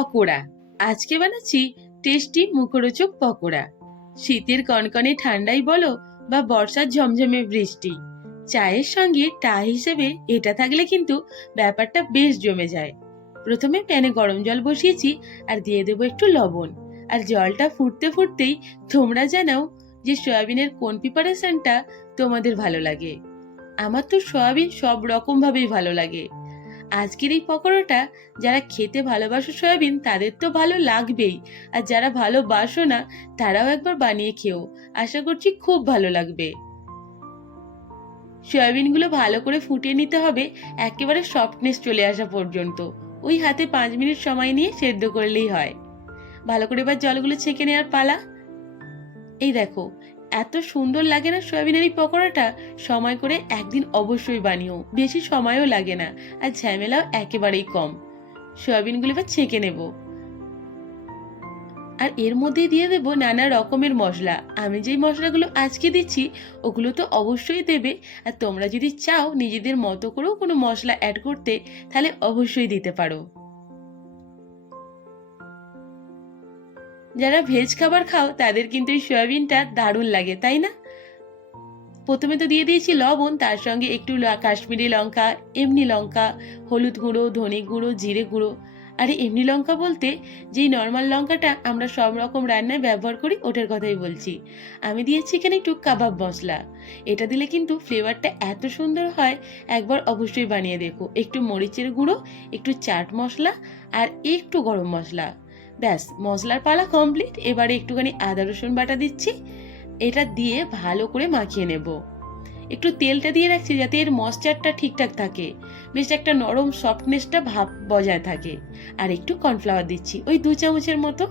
পকোড়া। আজকে বানাচ্ছি টেস্টি মুখরোচক পকোড়া। শীতের কনকনে ঠান্ডাই বলো বা বর্ষার ঝমঝমে বৃষ্টি। চায়ের সঙ্গে টা হিসেবে এটা থাকলে কিন্তু ব্যাপারটা বেশ জমে যায়। প্রথমে প্যানে গরম জল বসিয়েছি আর দিয়ে দেবো একটু লবণ। আর জলটা ফুটতে ফুটতেই তোমরা জানাও যে সয়াবিনের কোন প্রিপারেশনটা তোমাদের ভালো লাগে। আমার তো সয়াবিন সব রকম ভাবেই ভালো লাগে। আজকের এই পকোড়াটা যারা খেতে ভালোবাসো সয়াবিন, তাদের তো ভালো লাগবেই। আর যারা ভালোবাসো না, তারাও একবার বানিয়ে খেও। আশা করছি খুব ভালো লাগবে। সয়াবিনগুলো ভালো করে ফুটিয়ে নিতে হবে, একেবারে সফটনেস চলে আসা পর্যন্ত। ওই হাতে পাঁচ মিনিট সময় নিয়ে সেদ্ধ করলেই হয়। ভালো করে এবার জলগুলো ছেঁকে নেওয়ার পালা। এই দেখো এত সুন্দর লাগে না সয়াবিনের এই পকোড়াটা? সময় করে একদিন অবশ্যই বানিও। বেশি সময়ও লাগে না, আর ঝামেলাও একেবারেই কম। সয়াবিনগুলো এবার ছেঁকে নেব। আর এর মধ্যে দিয়ে দেব নানা রকমের মশলা। আমি যেই মশলাগুলো আজকে দিচ্ছি, ওগুলো তো অবশ্যই দেবে। আর তোমরা যদি চাও নিজেদের মতো করেও কোনো মশলা অ্যাড করতে, তাহলে অবশ্যই দিতে পারো। যারা ভেজ খাবার খাও, তাদের কিন্তু এই সয়াবিনটা দারুণ লাগে, তাই না? প্রথমে তো দিয়ে দিয়েছি লবণ, তার সঙ্গে একটু কাশ্মীরি লঙ্কা, এমনি লঙ্কা, হলুদ গুঁড়ো, ধনে গুঁড়ো, জিরে গুঁড়ো। আরে এমনি লঙ্কা বলতে যেই নর্মাল লঙ্কাটা আমরা সব রকম রান্নায় ব্যবহার করি, ওটার কথাই বলছি। আমি দিয়েছি এখানে একটু কাবাব মশলা এটা দিলে কিন্তু ফ্লেভারটা এত সুন্দর হয়, একবার অবশ্যই বানিয়ে দেখো। একটু মরিচের গুঁড়ো, একটু চাট মশলা আর একটু গরম মশলা ব্যাস, মশলার পালা কমপ্লিট এবারে একটুখানি আদা, রসুন বাটা দিচ্ছি। এটা দিয়ে ভালো করে মাখিয়ে নেব। একটু তেলটা দিয়ে রাখছি যাতে এর ময়শ্চারটা ঠিকঠাক থাকে। বেশ একটা নরম সফটনেসটা ভাব বজায় থাকে। আর একটু কর্নফ্লাওয়ার দিচ্ছি, ওই দু চামচের মতো।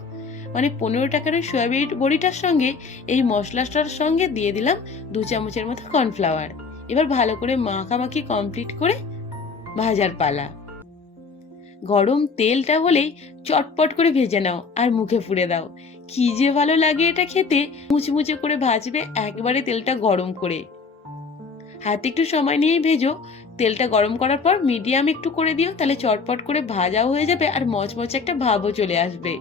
মানে পনেরো টাকার ওই সয়াবিন বড়িটার সঙ্গে, এই মশলাটার সঙ্গে দিয়ে দিলাম দু চামচের মতো কর্নফ্লাওয়ার এবার ভালো করে মাখামাখি কমপ্লিট করে ভাজার পালা। গরম তেলটা হলেই চটপট করে ভেজে নাও আর মুখে ফুড়ে দাও। কি যে ভালো লাগে এটা খেতে। মুচমুচে করে ভাজবে একবারে তেলটা গরম করে। হাতে একটু সময় নিয়ে ভেজো। তেলটা গরম করার পর মিডিয়াম একটু করে দিও, তাহলে চটপট করে ভাজাও হয়ে যাবে আর মচমচে একটা ভাবও চলে আসবে।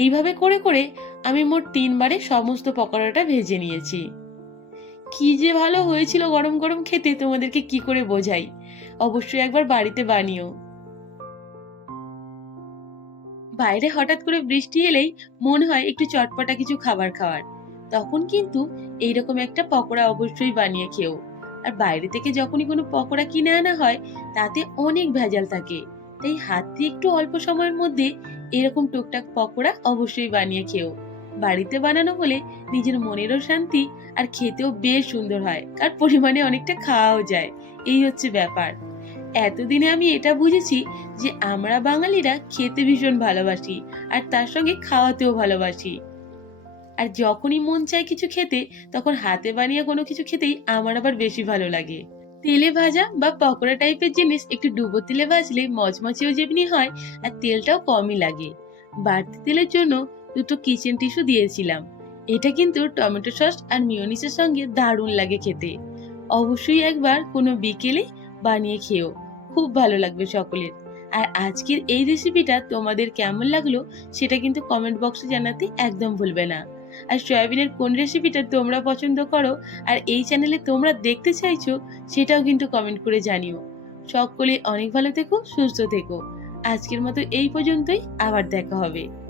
এইভাবে করে করে আমি মোট তিনবারে সমস্ত পকোড়াটা ভেজে নিয়েছি। কি যে ভালো হয়েছিল গরম গরম খেতে, তোমাদেরকে কি করে বোঝাই? অবশ্যই একবার বাড়িতে বানিও। বাইরে হঠাৎ করে বৃষ্টি এলেই মনে হয় একটু চটপটা কিছু খাবার খাওয়ার। তখন কিন্তু এইরকম একটা পকোড়া অবশ্যই বানিয়ে খেও। আর বাইরে থেকে যখনই কোনো পকোড়া কিনে আনা হয়, তাতে অনেক ভেজাল থাকে। তাই হাত দিয়ে একটু অল্প সময়ের মধ্যে এরকম টুকটাক পকোড়া অবশ্যই বানিয়ে খেও। বাড়িতে বানানো হলে নিজের মনেরও শান্তি আর খেতেও বেশ সুন্দর হয় আর পরিমাণে অনেকটা খাওয়াও যায়। এই হচ্ছে ব্যাপার। এতদিনে আমি এটা বুঝেছি যে আমরা বাঙালিরা খেতে ভীষণ ভালোবাসি আর তার সঙ্গে খাওয়াতেও ভালোবাসি। আর যখনই মন চায় কিছু খেতে, তখন হাতে বানিয়ে কোনো কিছু খেতেই আমার আবার বেশি ভালো লাগে। তেলে ভাজা বা পকোড়া টাইপের জিনিস একটু ডুবো তেলে ভাজলে মচমচেও যেমনি হয় আর তেলটাও কমই লাগে। বাড়তি তেলের জন্য দুটো কিচেন টিস্যু দিয়েছিলাম। এটা কিন্তু টমেটো সস আর মিওনিসের সঙ্গে দারুণ লাগে খেতে। অবশ্যই একবার কোনো বিকেলে বানিয়ে খেও খুব ভালো লাগবে সকলের। আর আজকের এই রেসিপিটা তোমাদের কেমন লাগল সেটা কিন্তু কমেন্ট বক্সে জানাতে একদম ভুলবে না। আর সয়াবিনের কোন রেসিপিটা তোমরা পছন্দ করো আর এই চ্যানেলে তোমরা দেখতে চাইছো সেটাও কিন্তু কমেন্ট করে জানিও। সকলে অনেক ভালো থেকো, সুস্থ থেকো। আজকের মতো এই পর্যন্তই, আবার দেখা হবে।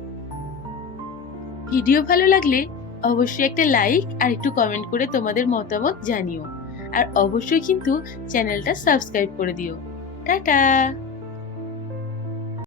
ভিডিও ভালো লাগলে অবশ্যই একটা লাইক আর একটু কমেন্ট করে তোমাদের মতামত জানিও। আর অবশ্যই কিন্তু চ্যানেলটা সাবস্ক্রাইব করে দিও। টাটা!